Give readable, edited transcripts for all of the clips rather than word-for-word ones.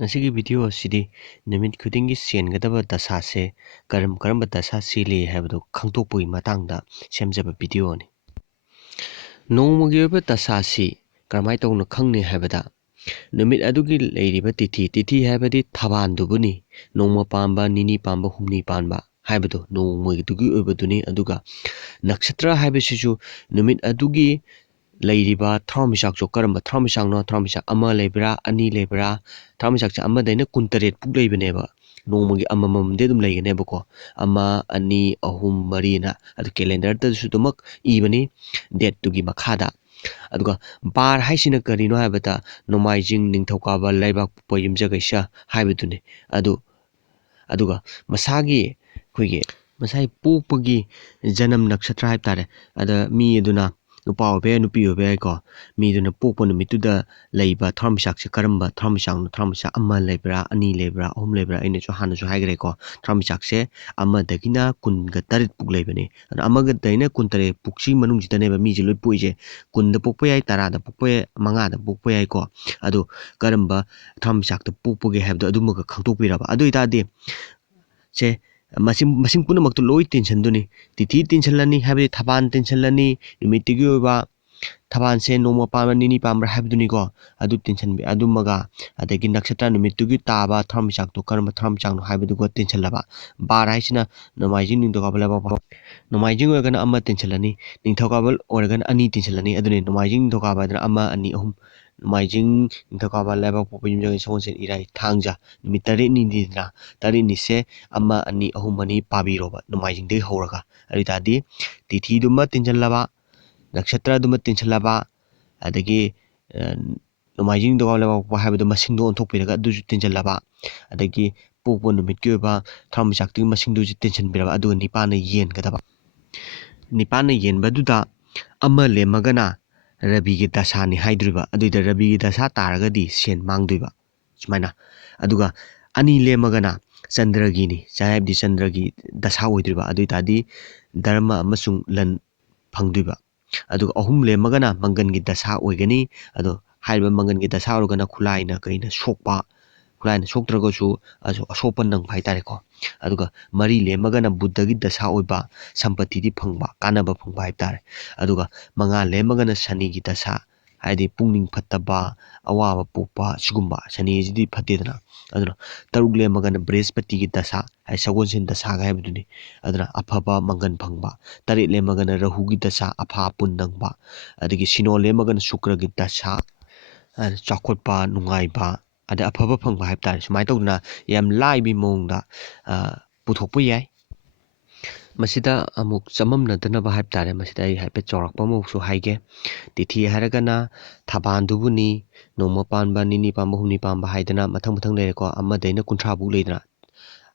ꯉꯁꯤꯒꯤ ꯚꯤꯗꯤꯑꯣ ꯑꯁꯤꯗꯤ ꯅꯨꯃꯤꯠ ꯈꯨꯗꯤꯡꯒꯤ ꯆꯦꯟꯒꯗꯕ ꯗꯁꯥꯁꯦ ꯀꯔꯝꯕ ꯗꯁꯥ ꯆꯦꯜꯂꯤ ꯍꯥꯏꯕꯗꯨ ꯈꯪꯗꯣꯛꯄꯒꯤ ꯃꯇꯥꯡꯗ ꯁꯦꯝꯖꯕ ꯚꯤꯗꯤꯑꯣꯅꯤ꯫ ꯅꯣꯡꯃꯒꯤ ꯑꯣꯏꯕ ꯗꯁꯥꯁꯤ ꯀꯔꯝꯍꯥꯏꯅ ꯇꯧꯅ ꯈꯪꯅꯤ ꯍꯥꯏꯕꯗ ꯅꯨꯃꯤꯠ ꯑꯗꯨꯒꯤ ꯂꯩꯔꯤꯕ ꯇꯤꯊꯤ ꯍꯥꯏꯕꯗꯤ ꯊꯕꯥꯟꯗꯨꯕꯨꯅꯤ, ꯅꯣꯡꯃ ꯄꯥꯟꯕ, ꯅꯤꯅꯤ ꯄꯥꯟꯕ, ꯍꯨꯝꯅꯤ ꯄꯥꯟꯕ ꯍꯥꯏꯕꯗꯨ ꯅꯣꯡꯃꯒꯤꯗꯨꯒꯤ ꯑꯣꯏꯕꯗꯨꯅꯤ꯫ ꯑꯗꯨꯒ ꯅꯛꯁꯇ꯭ꯔ ꯍꯥꯏꯕꯁꯤꯁꯨ ꯅꯨꯃꯤꯠ ꯑꯗꯨꯒꯤ ꯂꯩꯔꯤꯕ ꯊꯋꯥꯟꯃꯤꯆꯥꯛꯁꯨ ꯀꯔꯝꯕ ꯊꯋꯥꯟꯃꯤꯆꯥꯛꯅꯣ, ꯊꯋꯥꯟꯃꯤꯆꯥꯛ ꯑꯃ ꯂꯩꯕ꯭ꯔꯥ, ꯑꯅꯤ ꯂꯩꯕ꯭ꯔꯥ, ꯊꯋꯥꯟꯃꯤꯆꯥꯛꯁꯦ ꯑꯃꯗꯩꯅ 19 ꯐꯥꯎ ꯂꯩꯕꯅꯦꯕ꯫ ꯅꯣꯡꯃꯒꯤ ꯑꯃꯃꯝꯗꯤ ꯑꯗꯨꯝ ꯂꯩꯒꯅꯦꯕꯀꯣ, 1, 2, 3, 4ꯅ ꯑꯗꯨ ꯀꯦꯂꯦꯟꯗꯔꯗꯁꯨ ꯑꯗꯨꯃꯛ ꯏꯕꯅꯤ ꯗꯦꯠꯇꯨꯒꯤ ꯃꯈꯥꯗ꯫ ꯑꯗꯨꯒ ꯕꯥꯔ ꯍꯥꯏꯁꯤꯅ ꯀꯔꯤꯅꯣ ꯍꯥꯏꯕꯗ ꯅꯣꯡꯃꯥꯏꯖꯤꯡ, ꯅꯤꯡꯊꯧꯀꯥꯕ, ꯂꯩꯕꯥꯛꯄꯣꯛꯄ, ꯌꯨꯝꯖꯀꯩꯁ ꯍꯥꯏꯕꯗꯨꯅꯤ꯫ ꯑꯗꯨꯒ ꯃꯁꯥꯒꯤ ꯄꯣꯛꯄꯒꯤ ꯖꯅꯝ ꯅꯛꯁꯇ꯭ꯔ ꯍꯥꯏꯕ ꯇꯥꯔꯦ꯫ ꯑꯗ ꯃꯤ ꯑꯗꯨꯅ ꯅꯨꯄꯥ ꯑꯣꯏꯕ ꯌꯥꯏ, ꯅꯨꯄꯤ ꯑꯣꯏꯕ ꯌꯥꯏꯀꯣ꯫ ꯃꯤꯗꯨꯅ ꯄꯣꯛꯄ ꯅꯨꯃꯤꯠꯇꯨꯗ ꯂꯩꯕ ꯊꯋꯥꯟꯃꯤꯆꯥꯛꯁꯦ ꯀꯔꯝꯕ ꯊꯋꯥꯟꯃꯤꯆꯥꯛꯅꯣ, ꯊꯋꯥꯟꯃꯤꯆꯥꯛ 1 ꯂꯩꯕ꯭ꯔꯥ, 2 ꯂꯩꯕ꯭ꯔꯥ, 3 ꯂꯩꯕ꯭ꯔꯥ, ꯑꯩꯅꯁꯨ ꯍꯥꯟꯅꯁꯨ ꯍꯥꯏꯈ꯭ꯔꯦꯀꯣ꯫ ꯊꯋꯥꯟꯃꯤꯆꯥꯛꯁꯦ 1ꯗꯒꯤꯅ 18 ꯐꯥꯎ ꯂꯩꯕꯅꯤ꯫ ꯑꯗ 1ꯗꯩꯅ 18 ꯐꯥꯎꯁꯤ ꯃꯅꯨꯡꯁꯤꯗꯅꯦꯕ ꯃꯤꯁꯦ ꯂꯣꯏ ꯄꯣꯛꯏꯁꯦ꯫ 10ꯗ ꯄꯣꯛꯄ ꯌꯥꯏ, 10ꯗ ꯄꯣꯛꯄ ꯌꯥꯏ, 5ꯗ ꯄꯣꯛꯄ ꯌꯥꯏꯀꯣ꯫ ꯑꯗꯨ ꯀꯔꯝꯕ ꯊꯋꯥꯟꯃꯤꯆꯥꯛꯇ ꯄꯣꯛꯄꯒꯦ ꯍꯥꯏꯕꯗꯣ ꯑꯗꯨꯃꯒ ꯈꯪꯗꯣꯛꯄꯤꯔꯕ ꯑꯗꯨ ꯑꯣꯏꯇꯥꯔꯗꯤ ꯃꯁꯤꯡ ꯄꯨꯝꯅꯃꯛꯇꯨ ꯂꯣꯏ ꯇꯤꯟꯁꯤꯟꯗꯣꯏꯅꯤ꯫ ꯇꯤꯊꯤ ꯇꯤꯟꯁꯤꯜꯂꯅꯤ ꯍꯥꯏꯕꯗꯤ ꯊꯕꯥꯟ ꯇꯤꯟꯁꯤꯜꯂꯅꯤ, ꯅꯨꯃꯤꯠꯇꯨꯒꯤ ꯑꯣꯏꯕ ꯊꯕꯥꯟꯁꯦ ꯅꯣꯡꯃ ꯄꯥꯟꯕ꯭ꯔꯥ, ꯅꯤꯅꯤ ꯄꯥꯟꯕ꯭ꯔꯥ ꯍꯥꯏꯕꯗꯨꯅꯤꯀꯣ꯫ ꯑꯗꯨ ꯇꯤꯟꯁꯤꯟꯕꯤ ꯑꯗꯨꯃꯒ, ꯑꯗꯒꯤ ꯅꯛꯁꯇ꯭ꯔ ꯅꯨꯃꯤꯠꯇꯨꯒꯤ ꯇꯥꯕ ꯊꯋꯥꯟꯃꯤꯆꯥꯛꯇꯣ ꯀꯔꯝꯕ ꯊꯋꯥꯟꯃꯤꯆꯥꯛꯅꯣ ꯍꯥꯏꯕꯗꯨꯒ ꯇꯤꯟꯁꯤꯜꯂꯕ꯫ ꯕꯥꯔ ꯍꯥꯏꯁꯤꯅ ꯅꯣꯡꯃꯥꯏꯖꯤꯡ, ꯅꯤꯡꯊꯧꯀꯥꯕ, ꯂꯩꯕꯥꯛꯄꯣꯛꯄ꯫ ꯅꯣꯡꯃꯥꯏꯖꯤꯡ ꯑꯣꯏꯔꯒꯅ 1 ꯇꯤꯟꯁꯤꯜꯂꯅꯤ, ꯅꯤꯡꯊꯧꯀꯥꯕ ꯑꯣꯏꯔꯒꯅ 2 ꯇꯤꯟꯁꯤꯜꯂꯅꯤ꯫ ꯑꯗꯨꯅꯤ ꯅꯣꯡꯃꯥꯏꯖꯤꯡ, ꯅꯤꯡꯊꯧꯀꯥꯕ ꯍꯥꯏꯗꯅ 1, 2, 3 ꯅꯣꯡꯃꯥꯏꯖꯤꯡ, ꯅꯤꯡꯊꯧꯀꯥꯕ, ꯂꯩꯕꯥꯛꯄꯣꯛꯄ, ꯌꯨꯝꯖꯀꯩꯁ, ꯁꯒꯣꯜꯁꯦꯟ, ꯏꯔꯥꯏ, ꯊꯥꯡꯖ ꯅꯨꯃꯤꯠ 8ꯅꯤꯗꯅ 8ꯅꯤꯁꯦ 1, 2, 3, 4 ꯄꯥꯕꯤꯔꯣꯕ ꯅꯣꯡꯃꯥꯏꯖꯤꯡꯗꯒꯤ ꯍꯧꯔꯒ꯫ ꯑꯗꯨ ꯑꯣꯏꯇꯥꯔꯗꯤ ꯇꯤꯊꯤꯗꯨꯃ ꯇꯤꯟꯁꯤꯜꯂꯕ, ꯅꯛꯁꯇ꯭ꯔꯗꯨꯃ ꯇꯤꯟꯁꯤꯜꯂꯕ, ꯑꯗꯒꯤ ꯅꯣꯡꯃꯥꯏꯖꯤꯡ, ꯅꯤꯡꯊꯧꯀꯥꯕ, ꯂꯩꯕꯥꯛꯄꯣꯛꯄ ꯍꯥꯏꯕꯗꯣ ꯃꯁꯤꯡꯗꯣ ꯑꯣꯟꯊꯣꯛꯄꯤꯔꯒ ꯑꯗꯨꯁꯨ ꯇꯤꯟꯁꯤꯜꯂꯕ, ꯑꯗꯒꯤ ꯄꯣꯛꯄ ꯅꯨꯃꯤꯠꯀꯤ ꯑꯣꯏꯕ ꯊꯋꯥꯟꯃꯤꯆꯥꯛꯇꯨꯒꯤ ꯃꯁꯤꯡꯗꯨꯁꯨ ꯇꯤꯟꯁꯤꯟꯕꯤꯔꯕ, ꯑꯗꯨꯒ 9ꯅ ꯌꯦꯟꯒꯗꯕ꯫ 9ꯅ ꯌꯦꯟꯕꯗꯨꯗ 1 ꯂꯦꯝꯃꯒꯅ ꯔꯕꯤꯒꯤ ꯗꯁꯥꯅꯤ ꯍꯥꯏꯗꯣꯏꯕ꯫ ꯑꯗꯨꯏꯗ ꯔꯕꯤꯒꯤ ꯗꯁꯥ ꯇꯥꯔꯒꯗꯤ ꯁꯦꯟ ꯃꯥꯡꯗꯣꯏꯕ ꯁꯨꯃꯥꯏꯅ꯫ ꯑꯗꯨꯒ 2 ꯂꯦꯝꯃꯒꯅ ꯆꯟꯗ꯭ꯔꯒꯤꯅꯤ, ꯍꯥꯏꯕꯗꯤ ꯆꯟꯗ꯭ꯔꯒꯤ ꯗꯁꯥ ꯑꯣꯏꯗꯣꯏꯕ꯫ ꯑꯗꯨ ꯑꯣꯏꯇꯥꯔꯗꯤ ꯙꯔꯃ ꯑꯃꯁꯨꯡ ꯂꯟ ꯐꯪꯗꯣꯏꯕ꯫ ꯑꯗꯨꯒ 3 ꯂꯦꯝꯃꯒꯅ ꯃꯪꯒꯟꯒꯤ ꯗꯁꯥ ꯑꯣꯏꯒꯅꯤ꯫ ꯑꯗꯣ ꯍꯥꯏꯔꯤꯕ ꯃꯪꯒꯟꯒꯤ ꯗꯁꯥ ꯑꯣꯏꯔꯒꯅ ꯈꯨꯠꯂꯥꯏꯅ ꯀꯩꯅ ꯁꯣꯛꯄ, ꯈꯨꯠꯂꯥꯏꯅ ꯁꯣꯛꯇ꯭ꯔꯒꯁꯨ ꯑꯁꯣꯛꯄ ꯅꯪꯕ ꯍꯥꯏꯇꯥꯔꯦꯀꯣ꯫ ꯑꯗꯨꯒ 4 ꯂꯦꯝꯃꯒꯅ ꯕꯨꯙꯒꯤ ꯗꯁꯥ ꯑꯣꯏꯕ, ꯁꯝꯄꯇꯤꯗꯤ ꯐꯪꯕ, ꯀꯥꯟꯅꯕ ꯐꯪꯕ ꯍꯥꯏꯕ ꯇꯥꯔꯦ꯫ ꯑꯗꯨꯒ 5 ꯂꯦꯝꯃꯒꯅ ꯁꯅꯤꯒꯤ ꯗꯁꯥ, ꯍꯥꯏꯗꯤ ꯄꯨꯛꯅꯤꯡ ꯐꯠꯇꯕ, ꯑꯋꯥꯕ ꯄꯣꯛꯄ, ꯁꯤꯒꯨꯝꯕ ꯁꯅꯤꯁꯤꯗꯤ ꯐꯠꯇꯦꯗꯅ꯫ ꯑꯗꯨꯅ 6 ꯂꯦꯝꯃꯒꯅ ꯕ꯭ꯔꯤꯍꯁꯄꯇꯤꯒꯤ ꯗꯁꯥ, ꯍꯥꯏꯗꯤ ꯁꯒꯣꯜꯁꯦꯟ ꯗꯁꯥꯒ ꯍꯥꯏꯕꯗꯨꯅꯤ꯫ ꯑꯗꯨꯅ ꯑꯐꯕ ꯃꯪꯒꯟ ꯐꯪꯕ꯫ 7 ꯂꯦꯝꯃꯒꯅ ꯔꯥꯍꯨꯒꯤ ꯗꯁꯥ, ꯑꯐꯥ ꯑꯄꯨꯟ ꯅꯪꯕ꯫ ꯑꯗꯒꯤ ꯁꯤꯅꯣ ꯂꯦꯝꯃꯒꯅ ꯁꯨꯀ꯭ꯔꯒꯤ ꯗꯁꯥ, ꯆꯥꯎꯈꯠꯄ, ꯅꯨꯡꯉꯥꯏꯕ, ꯑꯗꯩ ꯑꯐꯕ ꯐꯪꯕ ꯍꯥꯏꯕ ꯇꯥꯔꯦ꯫ ꯁꯨꯃꯥꯏꯅ ꯇꯧꯗꯅ ꯌꯥꯝ ꯂꯥꯏꯕꯤ ꯃꯑꯣꯡꯗ ꯄꯨꯊꯣꯛꯄ ꯌꯥꯏ꯫ ꯃꯁꯤꯗ ꯑꯃꯨꯛ ꯆꯃꯝꯅꯗꯅꯕ ꯍꯥꯏꯕ ꯇꯥꯔꯦ, ꯃꯁꯤꯗ ꯑꯩ ꯍꯥꯏꯐꯦꯠ ꯆꯥꯎꯔꯥꯛꯄ ꯑꯃꯁꯨ ꯍꯥꯏꯒꯦ꯫ ꯇꯤꯊꯤ ꯍꯥꯏꯔꯒꯅ ꯊꯕꯥꯟꯗꯨꯕꯨꯅꯤ, ꯅꯣꯡꯃ ꯄꯥꯟꯕ, ꯅꯤꯅꯤ ꯄꯥꯟꯕ, ꯍꯨꯝꯅꯤ ꯄꯥꯟꯕ ꯍꯥꯏꯗꯅ ꯃꯊꯪ ꯂꯩꯔꯦꯀꯣ꯫ 1ꯗꯩꯅ 30 ꯐꯥꯎ ꯂꯩꯗꯅ,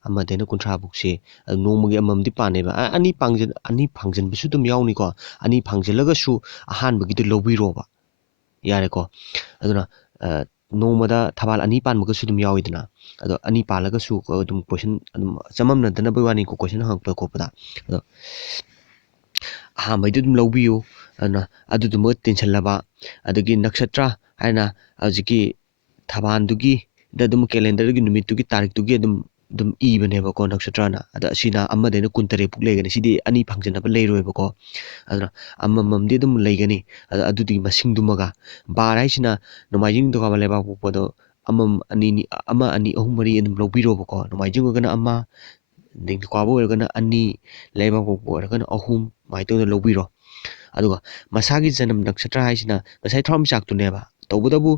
1ꯗꯩꯅ 30 ꯐꯥꯎꯁꯤ ꯅꯣꯡꯃꯒꯤ ꯑꯃꯃꯝꯗꯤ ꯄꯥꯟꯅꯦꯕ꯫ 2 ꯐꯥꯡꯖꯟꯕꯁꯨ ꯑꯗꯨꯝ ꯌꯥꯎꯅꯤꯀꯣ꯫ 2 ꯐꯥꯡꯖꯜꯂꯒꯁꯨ ꯑꯍꯥꯟꯕꯒꯤꯗꯨ ꯂꯧꯕꯤꯔꯣꯕ ꯌꯥꯔꯦꯀꯣ꯫ ꯑꯗꯨꯅ ꯅꯣꯡꯃꯗ ꯊꯕꯥꯜ 2 ꯄꯥꯟꯕꯒꯁꯨ ꯑꯗꯨꯝ ꯌꯥꯎꯋꯤꯗꯅ꯫ ꯑꯗꯣ 2 ꯄꯥꯜꯂꯒꯁꯨ ꯑꯗꯨꯝ ꯀꯣꯏꯁꯟ ꯑꯗꯨꯝ ꯆꯃꯝꯅꯗꯅꯕꯒꯤ ꯋꯥꯅꯤꯀꯣ ꯀꯣꯏꯁꯟ ꯍꯪꯉꯛꯄ ꯈꯣꯠꯄꯗ꯫ ꯑꯗꯣ ꯑꯍꯥꯟꯕꯩꯗꯨ ꯑꯗꯨꯝ ꯂꯧꯕꯤꯌꯨ꯫ ꯑꯗꯨꯅ ꯑꯗꯨꯗꯨꯃ ꯇꯤꯟꯁꯤꯜꯂꯕ, ꯑꯗꯒꯤ ꯅꯛꯁꯇ꯭ꯔ ꯍꯥꯏꯅ ꯍꯧꯖꯤꯛꯀꯤ ꯊꯕꯥꯟꯗꯨꯒꯤꯗ ꯑꯗꯨꯝ ꯀꯦꯂꯦꯟꯗꯔꯒꯤ ꯅꯨꯃꯤꯠꯇꯨꯒꯤ ꯇꯥꯔꯤꯛꯇꯨꯒꯤ ꯑꯗꯨꯝ ꯏꯕꯅꯦꯕꯀꯣ ꯅꯛꯁꯇ꯭ꯔꯅ꯫ ꯑꯗ ꯑꯁꯤꯅ 1ꯗꯩꯅ 19 ꯐꯥꯎ ꯂꯩꯒꯅꯤ꯫ ꯁꯤꯗꯤ 2 ꯐꯥꯡꯖꯟꯅꯕ ꯂꯩꯔꯣꯏꯕꯀꯣ꯫ ꯑꯗꯨꯅ ꯑꯃꯃꯝꯗꯤ ꯑꯗꯨꯝ ꯂꯩꯒꯅꯤ ꯑꯗꯨꯗꯨꯒꯤ ꯃꯁꯤꯡꯗꯨꯃꯒ꯫ ꯕꯥꯔ ꯍꯥꯏꯁꯤꯅ ꯅꯣꯡꯃꯥꯏꯖꯤꯡ, ꯅꯤꯡꯊꯧꯀꯥꯕ, ꯂꯩꯕꯥꯛꯄꯣꯛꯄꯗꯣ 1, 2, 2, 3 ꯑꯗꯨꯝ ꯂꯧꯕꯤꯔꯣꯕꯀꯣ꯫ ꯅꯣꯡꯃꯥꯏꯖꯤꯡ ꯑꯣꯏꯔꯒꯅ 1, ꯅꯤꯡꯊꯧꯀꯥꯕ ꯑꯣꯏꯔꯒꯅ 2, ꯂꯩꯕꯥꯛꯄꯣꯛꯄ ꯑꯣꯏꯔꯒꯅ 3, ꯑꯗꯨꯃꯥꯏꯅ ꯇꯧꯅ ꯂꯧꯕꯤꯔꯣ꯫ ꯑꯗꯨꯒ ꯃꯁꯥꯒꯤ ꯖꯅꯝ ꯅꯛꯁꯇ꯭ꯔ ꯍꯥꯏꯁꯤꯅ ꯉꯁꯥꯏ ꯊꯋꯥꯟꯃꯤꯆꯥꯛꯇꯨꯅꯦꯕ, ꯇꯧꯕꯇꯕꯨ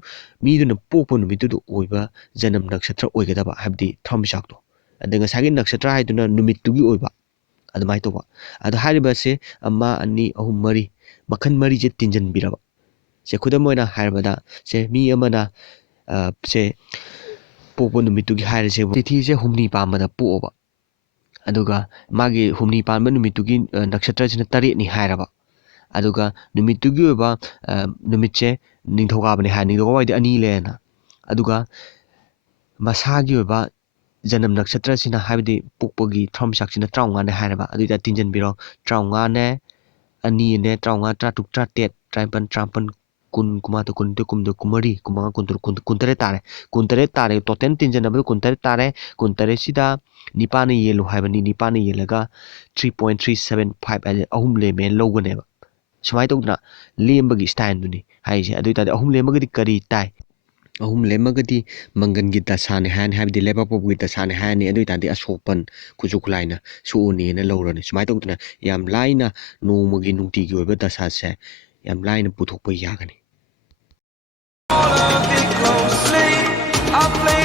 ꯃꯤꯗꯨꯅ ꯄꯣꯛꯄ ꯅꯨꯃꯤꯠꯇꯨꯗ ꯑꯣꯏꯕ ꯖꯅꯝ ꯅꯛꯁꯇ꯭ꯔ ꯑꯣꯏꯒꯗꯕ, ꯍꯥꯏꯕꯗꯤ ꯊꯋꯥꯟꯃꯤꯆꯥꯛꯇꯣ꯫ ꯑꯗꯩ ꯉꯁꯥꯏꯒꯤ ꯅꯛꯁꯇ꯭ꯔ ꯍꯥꯏꯗꯨꯅ ꯅꯨꯃꯤꯠꯇꯨꯒꯤ ꯑꯣꯏꯕ, ꯑꯗꯨꯃꯥꯏꯅ ꯇꯧꯕ꯫ ꯑꯗꯣ ꯍꯥꯏꯔꯤꯕꯁꯦ 1, 2, 3, 4 ꯃꯈꯜ 4ꯁꯦ ꯇꯤꯟꯁꯤꯟꯕꯤꯔꯕ꯫ ꯈꯨꯗꯝ ꯑꯣꯏꯅ ꯍꯥꯏꯔꯕꯗ ꯃꯤ ꯑꯃꯅ ꯄꯣꯛꯄ ꯅꯨꯃꯤꯠꯇꯨꯒꯤ ꯍꯥꯏꯔꯁꯦ, ꯇꯤꯊꯤꯁꯦ 8 ꯄꯥꯟꯕꯗ ꯄꯣꯛꯑꯕ, ꯑꯗꯨꯒ ꯃꯥꯒꯤ 8 ꯄꯥꯟꯕ ꯅꯨꯃꯤꯠꯇꯨꯒꯤ ꯅꯛꯁꯇ꯭ꯔꯁꯤꯅ 8ꯅꯤ ꯍꯥꯏꯔꯕ꯫ ꯑꯗꯨꯒ ꯅꯨꯃꯤꯠꯇꯨꯒꯤ ꯑꯣꯏꯕ ꯅꯨꯃꯤꯠꯁꯦ ꯅꯤꯡꯊꯧꯀꯥꯕꯅꯤ ꯍꯥꯏ, ꯅꯤꯡꯊꯧꯀꯥꯕ ꯍꯥꯏꯗꯤ 2 ꯂꯩꯔꯦꯅ꯫ ꯑꯗꯨꯒ ꯃꯁꯥꯒꯤ ꯑꯣꯏꯕ ꯖꯅꯝ ꯅꯛꯁꯇ꯭ꯔꯁꯤꯅ, ꯍꯥꯏꯕꯗꯤ ꯄꯣꯛꯄꯒꯤ ꯊꯋꯥꯟꯃꯤꯆꯥꯛꯁꯤꯅ 35ꯅꯤ ꯍꯥꯏꯔꯕ꯫ ꯑꯗꯨꯏꯗ ꯇꯤꯟꯁꯤꯟꯕꯤꯔꯣ꯫ 35ꯅꯦ, 2ꯅꯦ, 35, 36, 37, 53, 54, kun kumata kunte kumde kumari kumanga kuntare tare kuntare tare total tinjanabadu kuntare tare kuntare sida nipana yelu haibani nipana yelaga 3.375 ꯍꯥꯏꯗꯤ ahum leme lowganeba sumai tawduna lembagi style duni haise adu tadi ahum lemagadi kari tai ahum lemagadi mangangi dasane han habdi lebapobgi dasane hani adu tadi asopan kujukulaina suuni na lowrani sumai tawduna yam laina nomagi nungtigi oiba dasase yam laina puthokpa yagani. Closely, I play